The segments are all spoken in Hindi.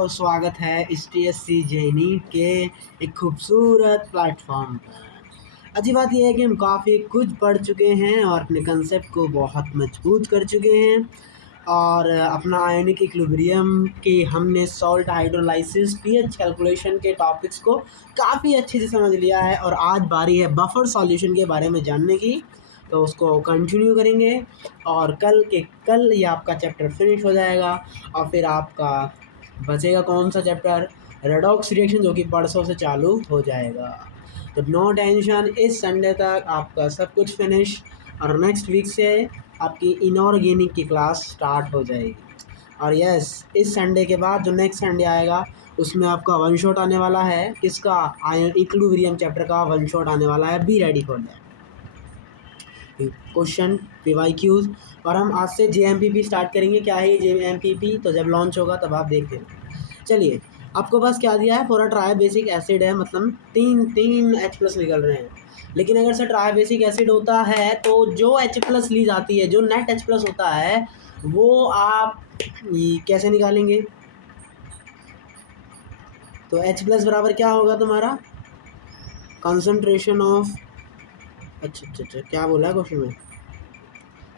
तो स्वागत है STSC जेनी के एक खूबसूरत प्लेटफॉर्म पर। अच्छी बात यह है कि हम काफ़ी कुछ पढ़ चुके हैं और अपने कंसेप्ट को बहुत मजबूत कर चुके हैं और अपना आयोनिक इक्विलिब्रियम के हमने सॉल्ट हाइड्रोलाइसिस पीएच कैलकुलेशन के टॉपिक्स को काफ़ी अच्छे से समझ लिया है। और आज बारी है बफर सॉल्यूशन के बारे में जानने की, तो उसको कंटिन्यू करेंगे और कल ये आपका चैप्टर फिनिश हो जाएगा और फिर आपका बचेगा कौन सा चैप्टर, रेडॉक्स रिएक्शन, जो कि परसों से चालू हो जाएगा। तो नो टेंशन, इस संडे तक आपका सब कुछ फिनिश और नेक्स्ट वीक से आपकी इनऑर्गेनिक की क्लास स्टार्ट हो जाएगी। और यस, इस संडे के बाद जो नेक्स्ट संडे आएगा उसमें आपका वन शॉट आने वाला है। किसका? आयन इक्विलिब्रियम चैप्टर का वन शॉट आने वाला है। Be ready for that question PYQs। और हम आज से JMPP स्टार्ट करेंगे। क्या है JMPP? तो जब लॉन्च होगा तब आप देख लेना। चलिए, आपको पास क्या दिया है? For a try basic acid है, मतलब तीन H+ निकल रहे हैं। लेकिन अगर से ट्राई बेसिक एसिड होता है तो जो H+ ली जाती है, जो नेट H+ होता है, वो आप कैसे निकालेंगे? तो H+ बराबर क्या होगा तुम्हारा? कॉन्सेंट्रेशन ऑफ, अच्छा क्या बोला है क्वेश्चन में?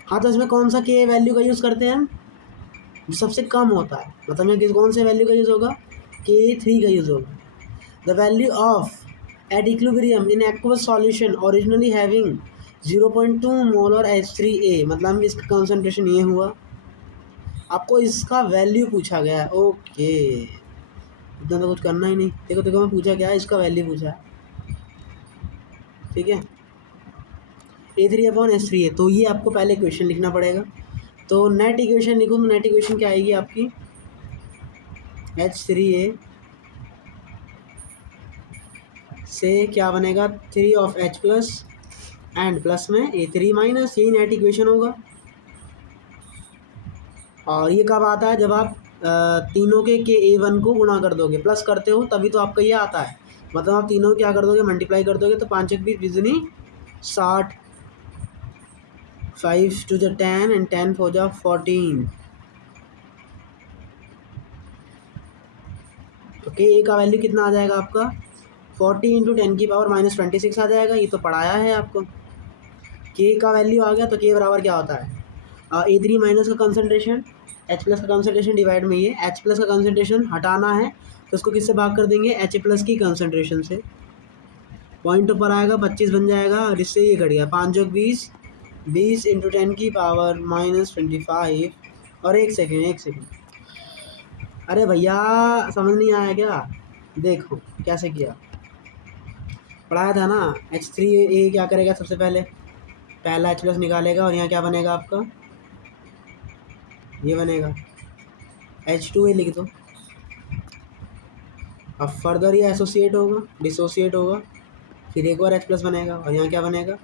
हाँ, तो इसमें कौन सा के वैल्यू का यूज़ करते हैं हम? जो सबसे कम होता है, मतलब में कौन से वैल्यू का यूज़ होगा? K3 का यूज़ होगा। The value of at equilibrium in aqueous solution originally having 0.2 molar H3A, मतलब इसका कंसंट्रेशन ये हुआ। आपको इसका वैल्यू पूछा गया है। ओके, इतना तो कुछ करना ही नहीं। देखो मैं पूछा क्या है, इसका वैल्यू पूछा है, ठीक है। A3/H3A, तो ये आपको पहले इक्वेशन लिखना पड़ेगा। तो नेट इक्वेशन लिखो, तो नेट इक्वेशन क्या आएगी आपकी? H3A से क्या बनेगा? 3 ऑफ H+ एंड प्लस में A3-, यही नेट इक्वेशन होगा। और ये कब आता है? जब आप तीनों के A1 को गुणा कर दोगे, प्लस करते हो, तभी तो आपका ये आता है। मतलब आप तीनों क्या कर दोगे? मल्टीप्लाई कर दोगे, तो 5 20 बिजनी 60, 5 to the 10 and 10 4 जा 14। तो के का वैल्यू कितना आ जाएगा आपका? 40 × 10⁻26 आ जाएगा। ये तो पढ़ाया है आपको। के का वैल्यू आ गया, तो के बराबर क्या होता है? A3- का कंसनट्रेशन, H+ का कंसनट्रेशन डिवाइड में ये H+ का कंसनट्रेशन हटाना है, तो उसको किससे भाग कर देंगे? H+ की कंसनट्रेशन से। पॉइंट ऊपर आएगा, 25 बन जाएगा, और इससे ये घट गया 5 + 20, 20 × 10⁻25। और एक सेकेंड, अरे भैया समझ नहीं आया क्या? देखो कैसे किया, पढ़ाया था ना। H3A क्या करेगा? सबसे पहले पहला H+ निकालेगा, और यहाँ क्या बनेगा आपका? ये बनेगा H2A, लिख दो। अब फर्दर ये एसोसिएट होगा, डिसोसिएट होगा, फिर एक और H+ बनेगा, और यहाँ क्या बनेगा?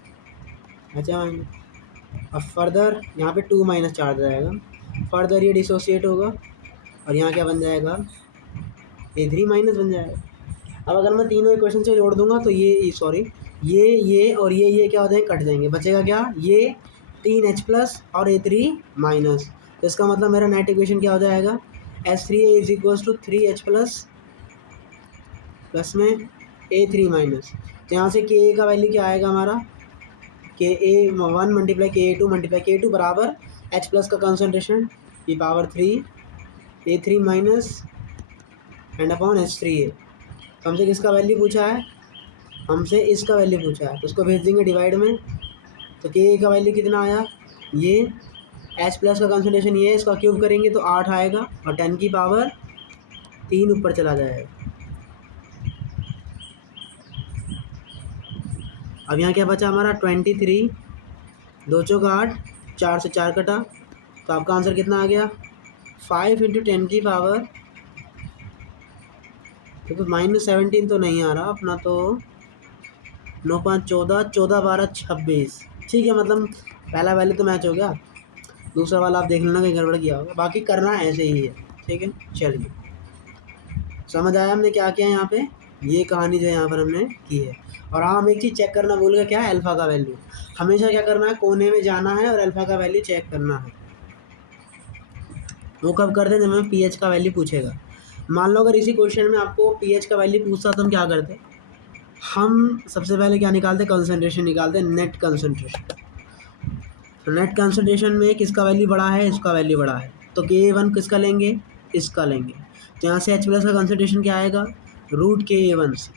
H-। अब फर्दर यहाँ पे 2- चार्ज रहेगा, फर्दर ये डिसोसिएट होगा, और यहाँ क्या बन जाएगा? A3- बन जाएगा। अब अगर मैं तीनों इक्वेशन से जोड़ दूंगा तो ये और ये क्या हो जाएंगे? कट जाएंगे। बचेगा क्या? ये 3H+ और A3-। तो इसका मतलब मेरा नेट इक्वेशन क्या हो जाएगा? H3A = 3H+ प्लस में A3-। तो यहाँ से Ka का वैल्यू क्या आएगा हमारा? Ka1 × Ka2 बराबर H+ का concentration E³ A3- and upon H3A। तो हमसे किसका वैल्यू पूछा है? हमसे इसका वैल्यू पूछा है, तो उसको भेज देंगे डिवाइड में। तो Ka का वैल्यू कितना आया? ये H+ का कंसनट्रेशन ये है, इसका क्यूब करेंगे तो 8 आएगा, और 10⁻3 ऊपर चला जाएगा। अब यहाँ क्या बचा हमारा? 23, 2 चौक 8, 4 से 4 कटा, तो आपका आंसर कितना आ गया? 5 × 10⁻, देखो -17 तो नहीं आ रहा अपना, तो 9 5 14, 14 12 26। ठीक है, मतलब पहला वैल्यू तो मैच हो गया, दूसरा वाला आप देख लेना कहीं गड़बड़ किया होगा, बाकी करना ऐसे ही है। ठीक है, चलिए समझ आया हमने क्या किया यहाँ पे? ये कहानी जो यहाँ पर हमने की है। और हाँ, हम एक चीज़ चेक करना भूल गए, क्या है? अल्फ़ा का वैल्यू। हमेशा क्या करना है? कोने में जाना है और अल्फ़ा का वैल्यू चेक करना है। वो कब करते हैं? जब हमें पीएच का वैल्यू पूछेगा। मान लो अगर इसी क्वेश्चन में आपको पीएच का वैल्यू पूछता तो हम क्या करते, हम सबसे पहले क्या निकालते, कंसंट्रेशन निकालते, नेट कंसंट्रेशन। तो नेट कंसंट्रेशन में किसका वैल्यू बड़ा है, इसका वैल्यू बड़ा है, तो Ka1 किसका लेंगे, इसका लेंगे। तो यहाँ से H प्लस का कंसंट्रेशन क्या आएगा, रूट Ka1C।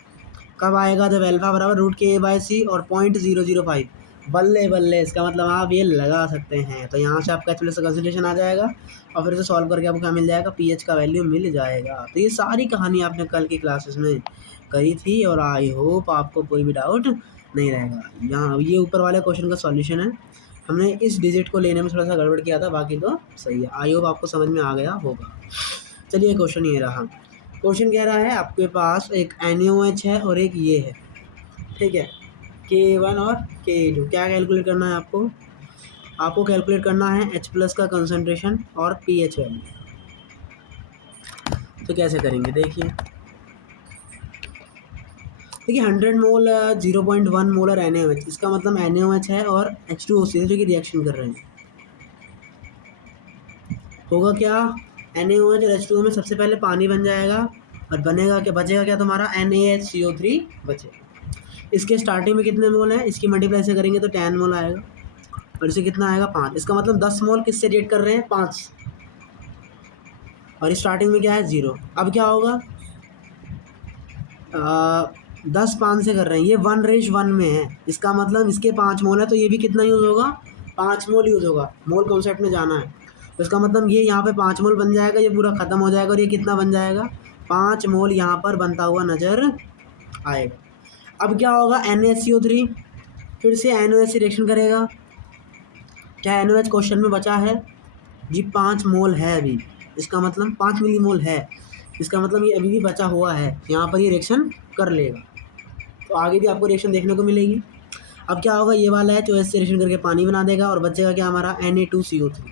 कब आएगा, जब अल्फा बराबर रूट Ka/C और 0.005। बल्ले बल्ले, इसका मतलब आप ये लगा सकते हैं। तो यहाँ से आपका H प्लस का कंसंट्रेशन आ जाएगा और फिर से सॉल्व करके आपको क्या मिल जाएगा, पीएच का वैल्यू मिल जाएगा। तो ये सारी कहानी आपने कल की क्लासेस में करी थी और आई होप आपको कोई भी डाउट नहीं रहेगा। यहाँ ये ऊपर वाले क्वेश्चन का सॉल्यूशन है, हमने इस डिजिट को लेने में थोड़ा सा गड़बड़ किया था, बाकी तो सही है। आई होप आपको समझ में आ गया होगा। चलिए क्वेश्चन ये रहा। क्वेश्चन कह रहा है आपके पास एक NaOH है और एक ये है, ठीक है, Ka1 और Ka2। क्या कैलकुलेट करना है आपको, आपको कैलकुलेट करना है H प्लस का कंसंट्रेशन और पीएच वैल्यू। तो कैसे करेंगे, देखिए 100 मोल 0.1 मोलर NaOH, इसका मतलब NaOH है और H2O जो कि रिएक्शन कर रहे हैं। होगा क्या, NaOH और H2O में सबसे पहले पानी बन जाएगा और बनेगा क्या, बचेगा क्या तुम्हारा, NaHCO3 बचेगा। इसके स्टार्टिंग में कितने मोल हैं, इसकी मल्टीप्लाई से करेंगे तो 10 मोल आएगा और इसे कितना आएगा 5। इसका मतलब 10 मोल किससे रिएक्ट कर रहे हैं, 5, और स्टार्टिंग में क्या है 0। अब क्या होगा, 10 5 से कर रहे हैं, ये 1:1 में है, इसका मतलब इसके 5 मोल है, तो ये भी कितना यूज़ होगा, 5 मोल यूज़ होगा। मोल कॉन्सेप्ट में जाना है, तो इसका मतलब ये यहाँ पे 5 मोल बन जाएगा, ये पूरा ख़त्म हो जाएगा और ये कितना बन जाएगा, 5 मोल यहाँ पर बनता हुआ नज़र आएगा। अब क्या होगा, NaCO3 फिर से NaOH से रिएक्शन करेगा। क्या NaOH क्वेश्चन में बचा है जी, 5 मोल है अभी, इसका मतलब 5 मिलीमोल है, इसका मतलब ये अभी भी बचा हुआ है, यहाँ पर ये रिएक्शन कर लेगा। तो आगे भी आपको रिएक्शन देखने को मिलेगी। अब क्या होगा, ये वाला है जो OH से रिएक्शन करके पानी बना देगा और बचेगा क्या हमारा, Na2CO3।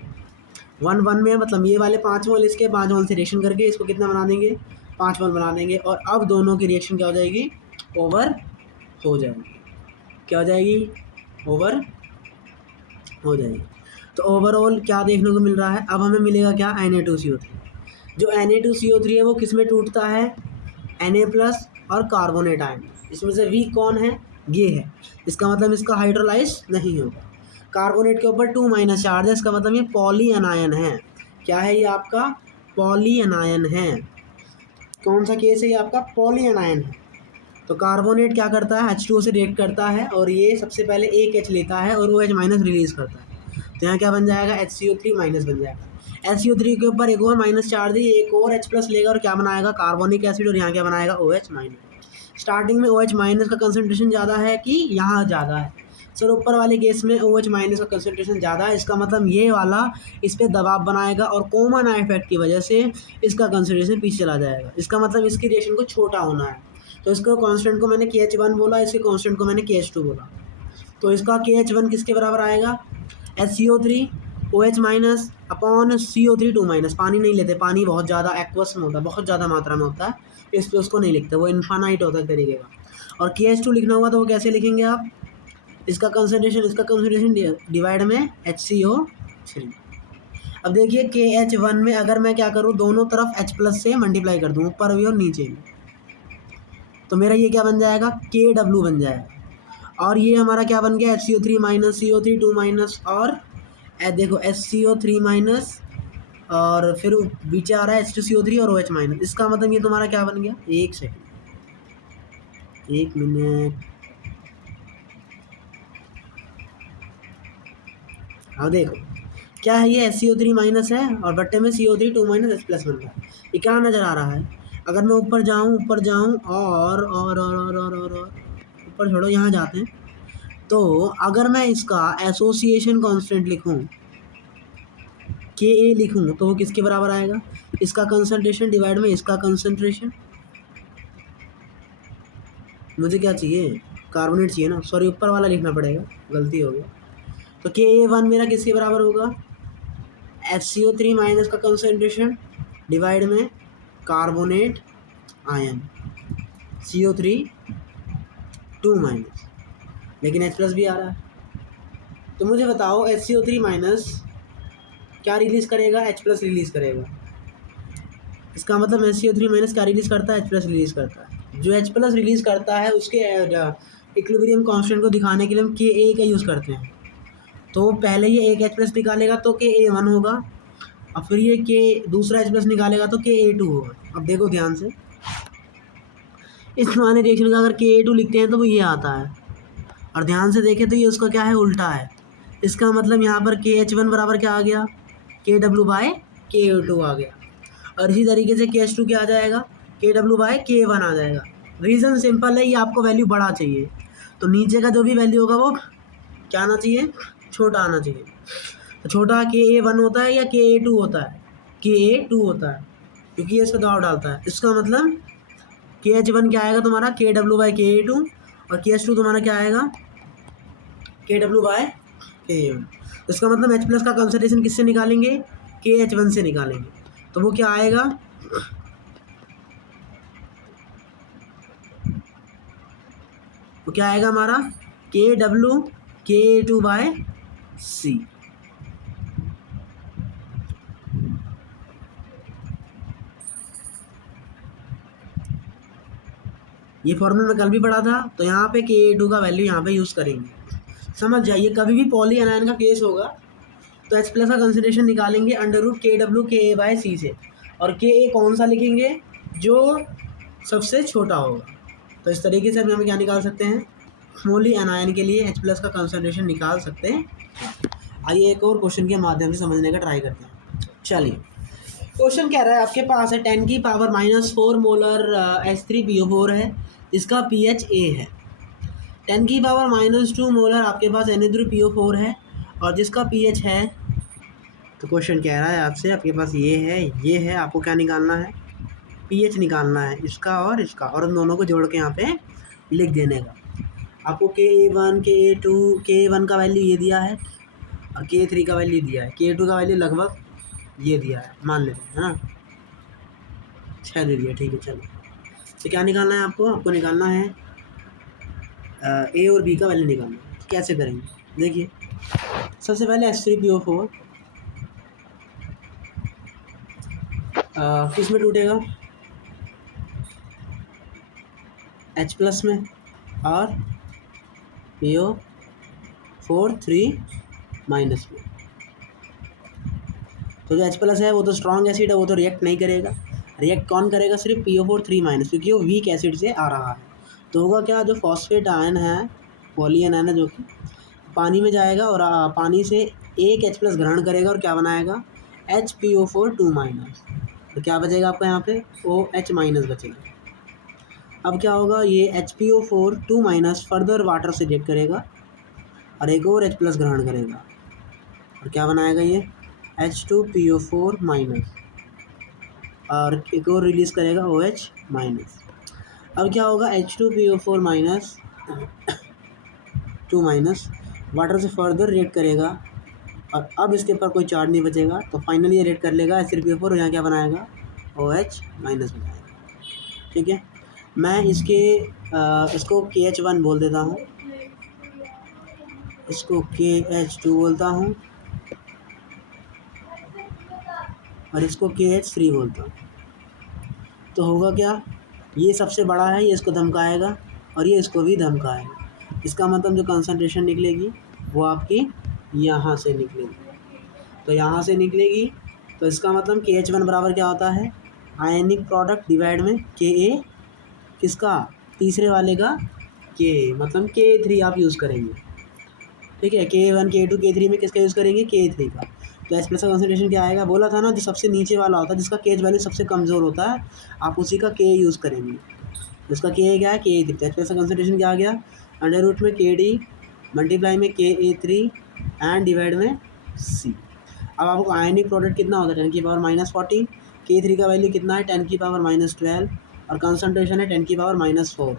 1:1 में मतलब ये वाले 5 मोल इसके 5 मोल से रिएक्शन करके इसको कितना बना देंगे, 5 मोल बना देंगे। और अब दोनों की रिएक्शन क्या हो जाएगी, ओवर हो जाएगी। क्या हो जाएगी, ओवर हो जाएगी। तो ओवरऑल क्या देखने को मिल रहा है, अब हमें मिलेगा क्या, Na2CO3। जो Na2CO3 है वो किस में टूटता है, Na+ और कार्बोनेट आयन। इसमें से वीक कौन है, ये है, इसका मतलब इसका हाइड्रोलाइज नहीं होगा। कार्बोनेट के ऊपर 2- चार्ज है, इसका मतलब ये पॉली अनायन है। क्या है ये आपका, पॉली अनायन है। कौन सा केस है ये आपका, पॉली अनायन है। तो कार्बोनेट क्या करता है, H2O से रिएक्ट करता है और ये सबसे पहले एक H लेता है और OH- रिलीज करता है। तो यहाँ क्या बन जाएगा, HCO3- बन जाएगा। HCO3 के ऊपर एक और माइनस चार्ज है, एक और H+ लेगा और क्या बनाएगा, कार्बोनिक एसिड, और यहाँ क्या बनाएगा, OH-। स्टार्टिंग में OH- का कंसंट्रेशन ज़्यादा है कि यहाँ ज़्यादा है, सर ऊपर वाले केस में OH- का कंसंट्रेशन ज़्यादा है, इसका मतलब ये वाला इस पर दबाव बनाएगा और कॉमन इफेक्ट की वजह से इसका कंसंट्रेशन पीछे चला जाएगा। इसका मतलब इसकी रिएक्शन को छोटा होना है। तो इसको कांस्टेंट को मैंने KH1 बोला, इसके कांस्टेंट को मैंने KH2 बोला। तो इसका KH1 किसके बराबर आएगा, HCO3 OH- अपॉन CO3 2-। पानी नहीं लेते, पानी बहुत ज़्यादा एक्वस में होता है, बहुत ज़्यादा मात्रा में होता है, इस पर उसको नहीं लिखते, वो इन्फानाइट होता है तरीके का। और KH2 लिखना होगा तो वो कैसे लिखेंगे आप, इसका कंसंट्रेशन डिवाइड में HCO3। अब देखिए KH1 में अगर मैं क्या करूँ, दोनों तरफ H+ से मल्टीप्लाई कर दूँ, ऊपर भी और नीचे भी, तो मेरा ये क्या बन जाएगा, KW बन जाएगा। और ये हमारा क्या बन गया, HCO3- CO3 2- और देखो HCO3- और फिर बीच आ रहा है H2CO3 और OH-। इसका मतलब ये तुम्हारा क्या बन गया, एक सेकंड, 1 मिनट। अब देखो क्या है, ये HCO3- है और बट्टे में CO3 2- H+ बन रहा है। ये क्या नज़र आ रहा है, अगर मैं ऊपर जाऊँ और ऊपर छोड़ो, यहाँ जाते हैं, तो अगर मैं इसका एसोसिएशन कांस्टेंट लिखूं, Ka लिखूं, तो वो किसके बराबर आएगा, इसका कंसंट्रेशन डिवाइड में इसका कंसंट्रेशन। मुझे क्या चाहिए, कार्बोनेट चाहिए ना, सॉरी ऊपर वाला लिखना पड़ेगा, गलती हो गया। तो Ka1 मेरा किसके बराबर होगा, HCO3- का कंसंट्रेशन डिवाइड में कार्बोनेट आयन CO3 2-। लेकिन H+ भी आ रहा है, तो मुझे बताओ HCO3- क्या रिलीज़ करेगा, H+ रिलीज़ करेगा। इसका मतलब SiO3 माइनस क्या रिलीज़ करता है, H+ रिलीज़ करता है। जो H+ रिलीज़ करता है उसके इक्विलिब्रियम कांस्टेंट को दिखाने के लिए हम Ka का यूज़ करते हैं। तो पहले ये एक H+ निकालेगा तो Ka1 होगा, और फिर ये K दूसरा H+ निकालेगा तो Ka2 होगा। अब देखो ध्यान से, इस वाले रिएक्शन का अगर Ka2 लिखते हैं तो वो ये आता है, और ध्यान से देखें तो ये उसका क्या है, उल्टा है। इसका मतलब यहाँ पर KH1 बराबर क्या आ गया, KW/Ka2 आ गया। और इसी तरीके से KH2 क्या आ जाएगा, KW/K1 आ जाएगा। रीज़न सिंपल है, ये आपको वैल्यू बड़ा चाहिए, तो नीचे का जो भी वैल्यू होगा वो क्या आना चाहिए, छोटा आना चाहिए। तो छोटा Ka1 होता है या Ka2 होता है, Ka2 होता है, क्योंकि ये इस पर दबाव डालता है। इसका मतलब KH1 क्या आएगा तुम्हारा, KW/Ka2, और KH2 तुम्हारा क्या आएगा, KW/Ka1। इसका मतलब H+ का कंसंट्रेशन किससे निकालेंगे, KH1 से निकालेंगे। तो वो क्या आएगा, वो क्या आएगा हमारा, KW/Ka2/C। ये फॉर्मूला मैं कल भी पढ़ा था, तो यहाँ पे Ka2 का वैल्यू यहाँ पे यूज़ करेंगे। समझ जाइए, कभी भी पॉली एनायन का केस होगा तो H+ का कंसंट्रेशन निकालेंगे √KW/Ka/C से, और Ka कौन सा लिखेंगे, जो सबसे छोटा होगा। तो इस तरीके से हम यहाँ क्या निकाल सकते हैं, पॉली एनायन के लिए H+ का कंसंट्रेशन निकाल सकते हैं। आइए एक और क्वेश्चन के माध्यम से समझने का ट्राई करते हैं। चलिए, क्वेश्चन कह रहा है आपके पास है 10⁻⁻4 मोलर H3PO4 है, इसका pH A है। 10⁻⁻2 मोलर आपके पास Na3PO4 है, और जिसका pH है, तो क्वेश्चन कह रहा है आपसे, आपके पास ये है, आपको क्या निकालना है, pH निकालना है, इसका और इसका, और उन दोनों को जोड़ के यहाँ पे लिख देने का। आपको Ka1 Ka2 Ka1 का वैल्यू ये दिया है, और Ka3 का वैल्यू दिया है, Ka2 का वैल्यू लगभग ये दिया है, मान लेते हैं, है ना, 6 दे दिया, ठीक है। चलो, तो क्या निकालना है आपको निकालना है A और B का वैल्यू निकालना है। कैसे करेंगे, देखिए, सबसे पहले H3PO4 किस में टूटेगा, H+ में, और PO4 3- में। तो जो H+ है वो तो स्ट्रॉन्ग एसिड है, वो तो रिएक्ट नहीं करेगा। रिएक्ट कौन करेगा, सिर्फ PO4 3-, क्योंकि वो वीक एसिड से आ रहा है। तो होगा क्या, जो फॉस्फेट आयन है, पॉली आयन है, जो कि पानी में जाएगा और पानी से एक H+ ग्रहण करेगा और क्या बनाएगा, HPO4 2-। तो क्या बचेगा आपका यहाँ पे, OH- बचेगा। अब क्या होगा, ये HPO4 2- फर्दर वाटर से रिएक्ट करेगा और एक और H+ ग्रहण करेगा, और क्या बनाएगा ये H2PO4-, और एक और रिलीज़ करेगा OH-। अब क्या होगा, H2PO4-, 2- वाटर से फर्दर रिएक्ट करेगा, और अब इसके ऊपर कोई चार्ज नहीं बचेगा, तो फाइनली ये रिएक्ट कर लेगा H3PO4 और यहाँ क्या बनाएगा, OH- बनाएगा। ठीक है, मैं इसको KH1 बोल देता हूँ, इसको KH2 बोलता हूँ, और इसको KH3 बोलता हूँ। तो होगा क्या, ये सबसे बड़ा है, ये इसको धमकाएगा और ये इसको भी धमकाएगा। इसका मतलब जो कंसंट्रेशन निकलेगी वो आपकी यहाँ से निकलेगी, तो यहाँ से निकलेगी, तो इसका मतलब KH1 बराबर क्या होता है, आयनिक प्रोडक्ट डिवाइड में Ka, किसका, तीसरे वाले का Ka, मतलब K3 आप यूज़ करेंगे। ठीक है, K1 K2 K3 में किसका यूज़ करेंगे, K3 का। तो H+ का कंसंट्रेशन क्या आएगा, बोला था ना, जो सबसे नीचे वाला होता है, जिसका KH वैल्यू सबसे कमज़ोर होता है, आप उसी का K यूज़ करेंगे। उसका Ka क्या है, Ka3। तो H+ का कंसंट्रेशन क्या आ गया, अंडर रूट में KD मल्टीप्लाई में Ka3 एंड डिवाइड में C। अब आपको आयनिक प्रोडक्ट कितना होता है, 10⁻⁻14। K3 का वैल्यू कितना है, 10⁻⁻12, और कंसंट्रेशन है 10⁻⁻4।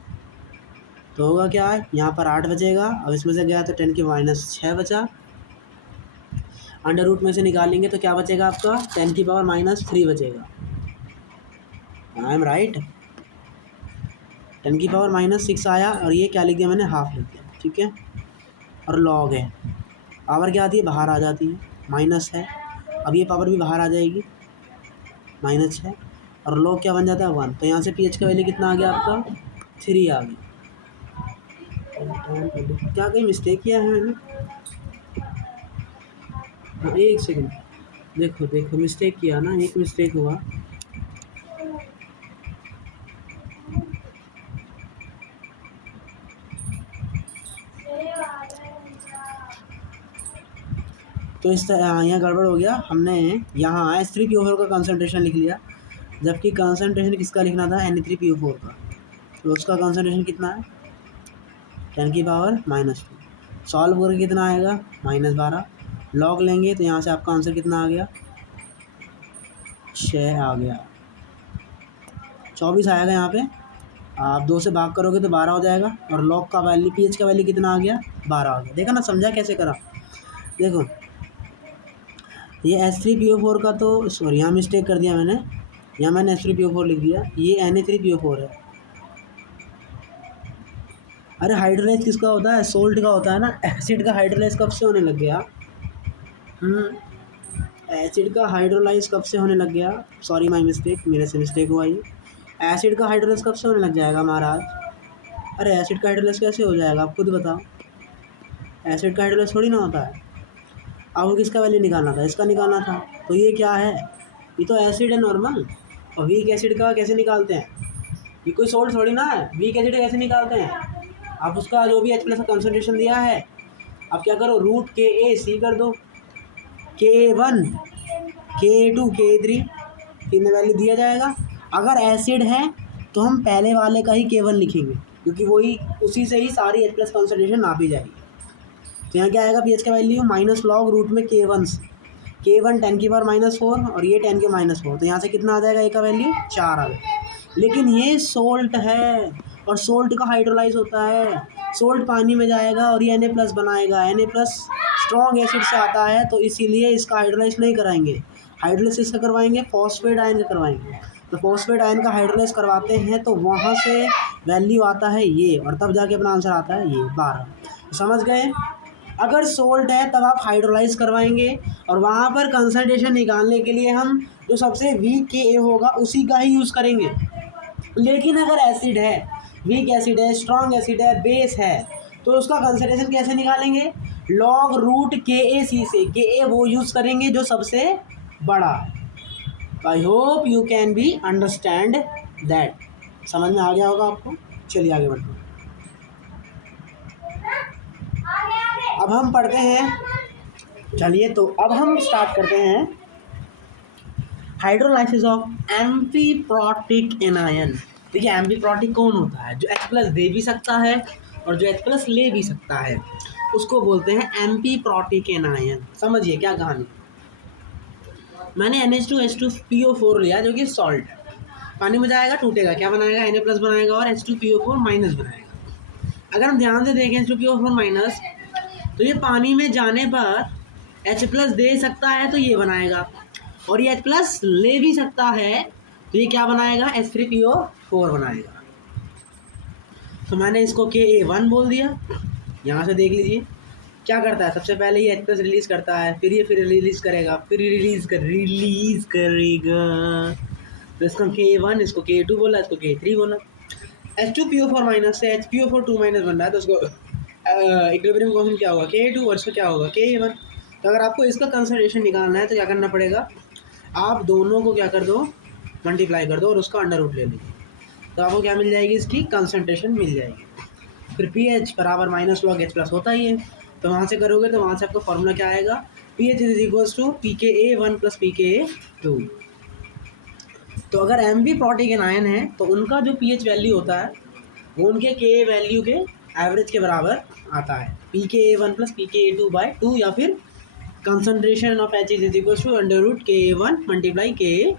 तो होगा क्या है, यहाँ पर 8 बचेगा, अब इसमें से गया तो 10⁻⁻6 बचा, अंडर रूट में से निकालेंगे तो क्या बचेगा आपका, 10⁻⁻3 बचेगा। आई एम राइट, 10⁻⁻6 आया, और ये क्या लिख दिया मैंने, हाफ लिख दिया। ठीक है, और लॉग है, पावर क्या आती है, बाहर आ जाती है, माइनस है, अब ये पावर भी बाहर आ जाएगी, -6, और लॉग क्या बन जाता है 1, तो यहाँ से पीएच का वैल्यू कितना आ गया आपका 3 आ गया। क्या कहीं मिस्टेक किया है मैंने? हाँ, एक सेकंड, देखो देखो मिस्टेक किया ना, एक मिस्टेक हुआ। तो इस तरह यहाँ गड़बड़ हो गया, हमने यहाँ H3PO4 का कंसनट्रेशन लिख लिया, जबकि कंसनट्रेशन किसका लिखना था Na3PO4 का। तो उसका कंसनट्रेशन कितना है 10⁻²। सॉल्व करके कितना आएगा -12। लॉग लेंगे तो यहाँ से आपका आंसर कितना आ गया 6 आ गया। 24 आएगा यहाँ पे, आप 2 से भाग करोगे तो 12 हो जाएगा, और लॉग का वैल्यू पीएच का वैल्यू कितना आ गया 12 आ गया। देखा ना, समझा कैसे करा। देखो ये H3PO4 का, तो सॉरी यहाँ मिस्टेक कर दिया मैंने, यहाँ मैंने H3PO4 लिख दिया, ये Na3PO4 है। अरे हाइड्रोलाइज किसका होता है, सोल्ट का होता है ना। एसिड का हाइड्रोलाइज कब से होने लग गया? एसिड का हाइड्रोलाइज कब से होने लग गया? सॉरी माय मिस्टेक, मेरे से मिस्टेक हुआ ये। एसिड का हाइड्रोलाइज कब से होने लग जाएगा महाराज? अरे एसिड का हाइड्रोलाइज कैसे हो जाएगा, आप खुद बताओ। एसिड का हाइड्रोलाइज थोड़ी ना होता है। आपको किसका वैल्यू निकालना था? इसका निकालना था। तो ये क्या है? ये तो एसिड है नॉर्मल। और वीक एसिड का कैसे निकालते हैं? ये कोई सोल्ट थोड़ी ना है, वीक एसिड कैसे निकालते हैं? आप उसका जो भी H+ का कंसनट्रेशन दिया है, आप क्या करो, √KA कर दो, Ka1 Ka2 Ka3 तीन वैल्यू दिया जाएगा। अगर एसिड है तो हम पहले वाले का ही K1 लिखेंगे, क्योंकि वही उसी से ही सारी H+ कंसनट्रेशन नापी जाएगी। तो यहाँ क्या आएगा पीएच का वैल्यू माइनस लॉग रूट में K1 से, K1 10⁻⁴ और ये 10⁻⁴, तो यहाँ से कितना आ जाएगा ए का वैल्यू 4 आ गया। लेकिन ये सोल्ट है, और सोल्ट का हाइड्रोलाइज होता है, सोल्ट पानी में जाएगा और ये Na+ बनाएगा। Na+ स्ट्रॉन्ग एसिड से आता है, तो इसीलिए इसका हाइड्रोलाइज नहीं कराएंगे। हाइड्रोलाइज इसका करवाएंगे फॉस्फेट आयन का करवाएंगे। तो फॉस्फेट आयन का हाइड्रोलाइज करवाते हैं तो वहाँ से वैल्यू आता है ये, और तब जाके अपना आंसर आता है ये 12। तो समझ गए? अगर सोल्ट है तब आप हाइड्रोलाइज करवाएंगे, और वहाँ पर कंसनट्रेशन निकालने के लिए हम जो सबसे वीक Ka होगा उसी का ही यूज़ करेंगे। लेकिन अगर एसिड है, वीक एसिड है, स्ट्रॉन्ग एसिड है, बेस है, तो उसका कंसनट्रेशन कैसे निकालेंगे? लॉग रूट KAC से। Ka वो यूज़ करेंगे जो सबसे बड़ा है। I hope you can be understand that. समझ में आ गया होगा आपको। चलिए आगे बढ़ते हैं। अब हम पढ़ते हैं, चलिए तो अब हम स्टार्ट करते हैं हाइड्रोलाइसिस ऑफ एम्फीप्रोटिक एनायन। देखिए एम्फीप्रोटिक कौन होता है? जो H+ दे भी सकता है और जो H+ ले भी सकता है, उसको बोलते हैं एम्फीप्रोटिक एनायन। समझिए क्या कहानी। मैंने NH2H2PO4 लिया जो कि सॉल्ट है, पानी में जाएगा टूटेगा, क्या बनाएगा Na+ बनाएगा और H2PO4- बनाएगा। अगर हम ध्यान से देखें H2PO4- तो ये पानी में जाने पर H+ दे सकता है तो ये बनाएगा, और ये H+ ले भी सकता है तो ये क्या बनाएगा H3PO4 बनाएगा। तो मैंने इसको Ka1 बोल दिया। यहाँ से देख लीजिए क्या करता है, सबसे पहले ये H+ रिलीज़ करता है, फिर ये रिलीज़ करेगा, फिर रिलीज़ करेगा। तो इसको Ka1, इसको Ka2 बोला, इसको Ka3 बोला। H2PO4- से HPO4 2- बन रहा है, तो उसको इक्विलिब्रियम कांस्टेंट क्या होगा Ka2 और इसका क्या होगा Ka1। तो अगर आपको इसका कंसंट्रेशन निकालना है तो क्या करना पड़ेगा, आप दोनों को क्या कर दो, मल्टीप्लाई कर दो और उसका अंडर रूट ले लीजिए, तो आपको क्या मिल जाएगी, इसकी कंसंट्रेशन मिल जाएगी। फिर pH बराबर माइनस लॉग H+ होता ही है, तो वहाँ से करोगे तो वहाँ से आपका फॉर्मूला क्या आएगा, pH = pKa1 + pKa2। तो अगर एम्फीप्रोटिक एनायन है तो उनका जो pH वैल्यू होता है वो उनके Ka वैल्यू के एवरेज के बराबर आता है, pKa1 + pKa2/2, या फिर concentration of H = √Ka1 × Ka2।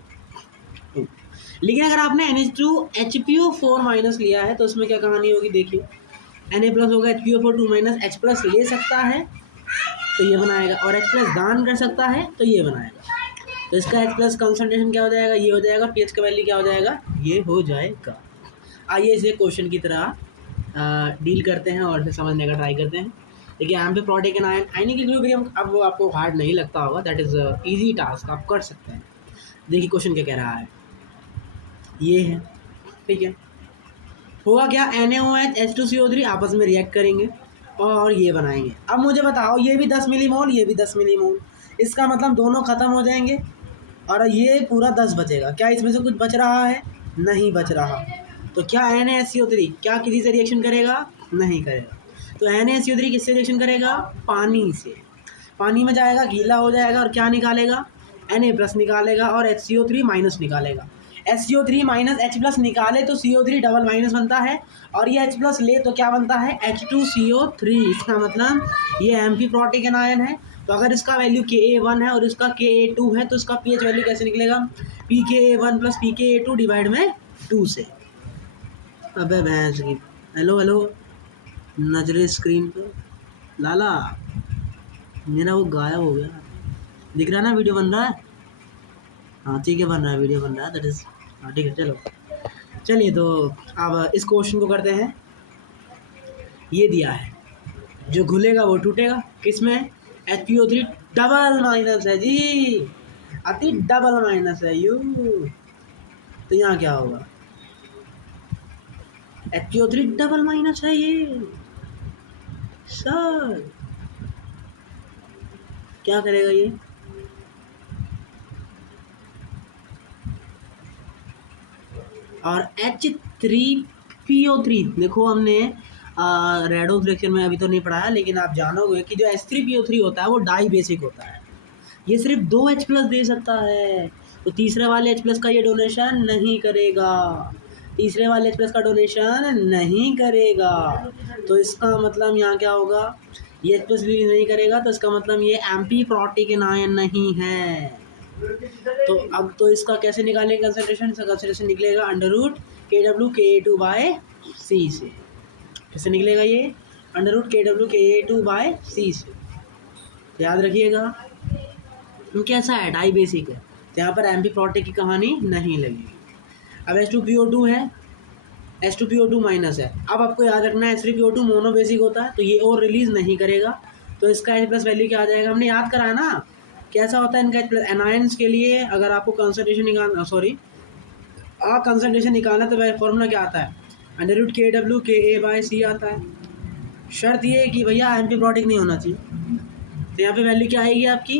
लेकिन अगर आपने NH2HPO4- लिया है तो उसमें क्या कहानी होगी, देखिए Na+ होगा, HPO4 2- H+ ले सकता है तो ये बनाएगा, और H+ दान कर सकता है तो ये बनाएगा। तो इसका H+ कंसंट्रेशन क्या हो जाएगा, ये हो जाएगा, pH का वैल्यू क्या हो जाएगा, ये हो जाएगा। आइए इसे क्वेश्चन की तरह डील करते हैं और फिर समझने का ट्राई करते हैं। देखिए एम्फीप्रोटिक एनायन आयनिक इक्विलिब्रियम, अब वो आपको हार्ड नहीं लगता होगा, दैट इज़ इजी टास्क, आप कर सकते हैं। देखिए क्वेश्चन क्या कह रहा है, ये है, ठीक है। होगा क्या, NaOH H2CO3 आपस में रिएक्ट करेंगे और ये बनाएंगे। अब मुझे बताओ, ये भी 10 मिलीमोल, ये भी 10 मिलीमोल, इसका मतलब दोनों ख़त्म हो जाएंगे और ये पूरा 10 बचेगा। क्या इसमें से कुछ बच रहा है? नहीं बच रहा। तो क्या NaSCO3 क्या किसी से रिएक्शन करेगा? नहीं करेगा। तो NaSCO3 किससे रिएक्शन करेगा? पानी से। पानी में जाएगा, गीला हो जाएगा और क्या निकालेगा? Na+ निकालेगा और HCO3- निकालेगा। HCO3 माइनस H+ निकाले तो CO3 डबल माइनस बनता है और ये H+ ले तो क्या बनता है? H2CO3। इसका मतलब ये एम्फीप्रॉटिक एनायन है। तो अगर इसका वैल्यू Ka1 है और इसका Ka2 है तो इसका pH वैल्यू कैसे निकलेगा? pKa1 + pKa2 डिवाइड में 2 से। अबे भैंस की, हेलो हेलो, नजरे स्क्रीन पर। लाला मेरा वो गायब हो गया, दिख रहा है ना? वीडियो बन रहा है? हाँ ठीक है, बन रहा है, वीडियो बन रहा है, दैट इज़। हाँ ठीक है, चलो चलिए। तो अब इस क्वेश्चन को करते हैं। ये दिया है, जो घुलेगा वो टूटेगा, किसमें? HPO3 डबल माइनस है जी, अति डबल माइनस है यू। तो यहाँ क्या होगा? HPO3 डबल माइनस है ये सर। क्या करेगा ये? और H3PO3 देखो, हमने रेडोक्स रिएक्शन में अभी तो नहीं पढ़ाया, लेकिन आप जानोगे कि जो H3PO3 होता है वो डाई बेसिक होता है। ये सिर्फ 2 H+ दे सकता है, तो तीसरे वाले H+ का ये डोनेशन नहीं करेगा, तीसरे वाले H+ का डोनेशन नहीं करेगा। तो इसका मतलब यहाँ क्या होगा? ये H+ रिलीज नहीं करेगा, तो इसका मतलब ये एम्फीप्रॉटिक एनायन नहीं है। तो अब तो इसका कैसे निकालेंगे कंसंट्रेशन? इसका कंसंट्रेशन निकलेगा √KW Ka2/C से। कैसे निकलेगा ये? √KW Ka2/C से। तो याद रखिएगा, कैसा है? डाई बेसिक है, तो यहाँ पर एम्फीप्रॉटिक की कहानी नहीं लगी। अब H2PO2 है, H2PO2 माइनस है। अब आपको याद रखना है H3PO2 मोनो बेसिक होता है, तो ये और रिलीज नहीं करेगा, तो इसका H+ वैल्यू क्या आ जाएगा? हमने याद करा है ना कैसा होता है इनका H+। एनायंस के लिए अगर आपको कंसंट्रेशन निकालना, सॉरी कंसंट्रेशन निकालना, तो फॉर्मूला क्या आता है? √KW Ka/C आता है। शर्त ये है कि भैया एम्फीप्रॉटिक नहीं होना चाहिए। तो यहाँ पे वैल्यू क्या आएगी आपकी?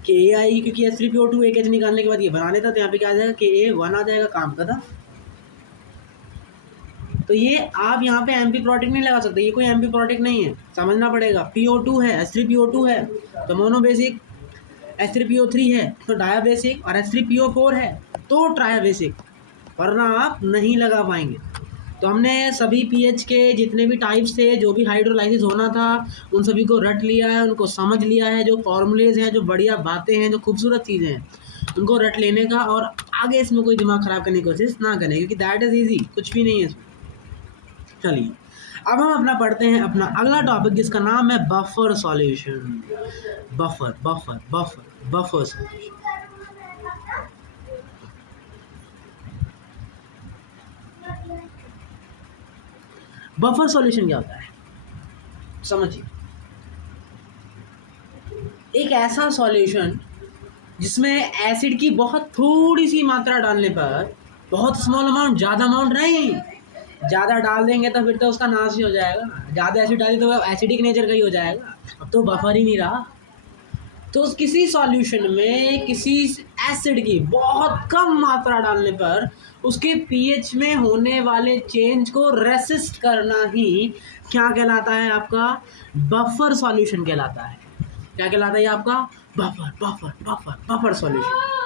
Ka आएगी, क्योंकि H3PO2 एक H निकालने के बाद ये बना लेता, तो यहाँ पे क्या आ जाएगा? Ka1 आ जाएगा, काम खत्म। तो ये आप यहाँ पे एम्फीप्रॉटिक नहीं लगा सकते, ये कोई एम्फीप्रॉटिक नहीं है, समझना पड़ेगा। PO2 है, H3PO2 है तो मोनोबेसिक, H3PO3 है तो डायाबेसिक और H3PO4 है तो ट्रायाबेसिक, वरना आप नहीं लगा पाएंगे। तो हमने सभी पीएच के जितने भी टाइप्स थे, जो भी हाइड्रोलाइसिस होना था, उन सभी को रट लिया है, उनको समझ लिया है। जो फॉर्मूलेज हैं, जो बढ़िया बातें हैं, जो खूबसूरत चीज़ें हैं, उनको रट लेने का और आगे इसमें कोई दिमाग ख़राब करने की कोशिश ना करें, क्योंकि दैट इज़ ईजी, कुछ भी नहीं है इसमें। चलिए अब हम अपना पढ़ते हैं अपना अगला टॉपिक, जिसका नाम है buffer solution. Buffer buffer buffer buffer solution. Buffer solution क्या होता है समझिए। एक ऐसा सॉल्यूशन जिसमें एसिड की बहुत थोड़ी सी मात्रा डालने पर, बहुत स्मॉल अमाउंट, ज़्यादा अमाउंट नहीं, ज़्यादा डाल देंगे तो फिर तो उसका नाश ही हो जाएगा। ज़्यादा एसिड डाली तो एसिडिक नेचर का ही हो जाएगा, अब तो बफर ही नहीं रहा। तो किसी सॉल्यूशन में किसी एसिड की बहुत कम मात्रा डालने पर उसके पीएच में होने वाले चेंज को रेसिस्ट करना ही क्या कहलाता है? आपका बफर सॉल्यूशन कहलाता है। क्या कहलाता है आपका? Buffer buffer buffer buffer solution.